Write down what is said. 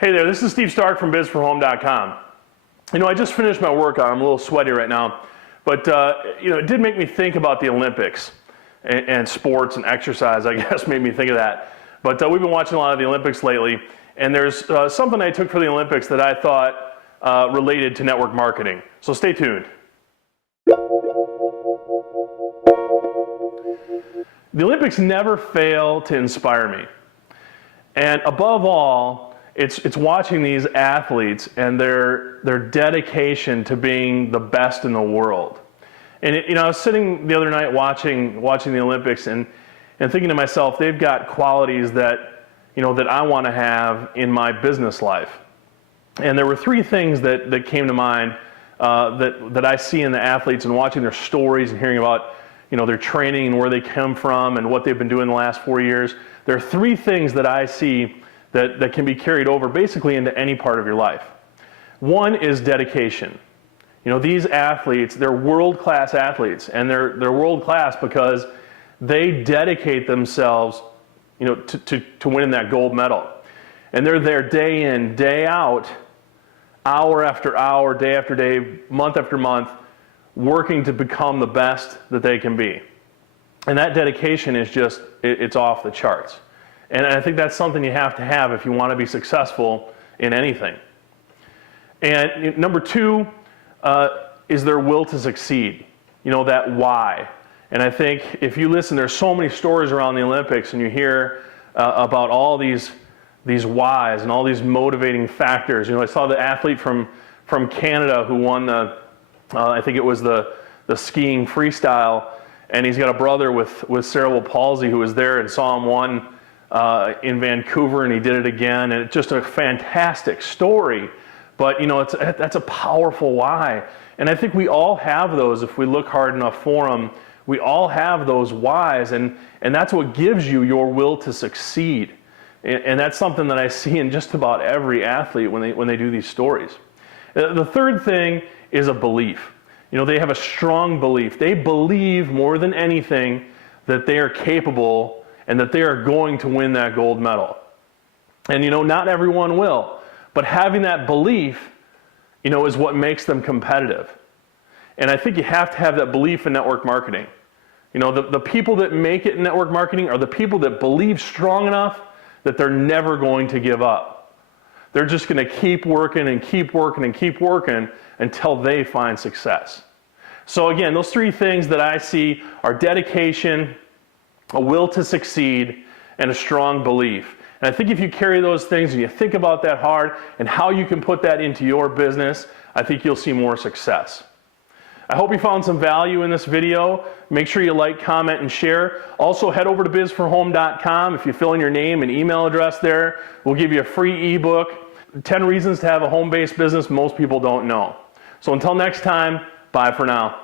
Hey there, this is Steve Stark from BizForHome.com. I just finished my workout. I'm a little sweaty right now, but it did make me think about the Olympics and sports and exercise. I guess made me think of that. But we've been watching a lot of the Olympics lately, and there's something I took for the Olympics that I thought related to network marketing. So stay tuned. The Olympics never fail to inspire me, and above all, it's watching these athletes and their dedication to being the best in the world. And I was sitting the other night watching the Olympics and thinking to myself, they've got qualities that that I want to have in my business life. And there were three things that came to mind that I see in the athletes and watching their stories and hearing about their training and where they come from and what they've been doing the last 4 years. There are three things that I see that can be carried over basically into any part of your life. One is dedication. These athletes, they're world-class athletes, and they're world-class because they dedicate themselves to winning that gold medal. And they're there day in, day out, hour after hour, day after day, month after month, working to become the best that they can be. And that dedication is just, it's off the charts. And I think that's something you have to have if you want to be successful in anything. And number two is their will to succeed, that why. And I think if you listen, there's so many stories around the Olympics, and you hear about all these whys and all these motivating factors. I saw the athlete from Canada who won I think it was the skiing freestyle, and he's got a brother with cerebral palsy who was there and saw him won in Vancouver, and he did it again, and it's just a fantastic story. But that's a powerful why, and I think we all have those if we look hard enough for them. We all have those whys, and that's what gives you your will to succeed. And that's something that I see in just about every athlete when they do these stories. The third thing is a belief. They have a strong belief. They believe more than anything that they are capable and that they are going to win that gold medal. And not everyone will, but having that belief, is what makes them competitive. And I think you have to have that belief in network marketing. The people that make it in network marketing are the people that believe strong enough that they're never going to give up. They're just going to keep working and keep working and keep working until they find success. So again, those three things that I see are dedication, a will to succeed, and a strong belief. And I think if you carry those things and you think about that hard and how you can put that into your business, I think you'll see more success. I hope you found some value in this video. Make sure you like, comment, and share. Also, head over to BizForHome.com. If you fill in your name and email address there, we'll give you a free ebook, 10 reasons to have a home-based business most people don't know. So until next time, bye for now.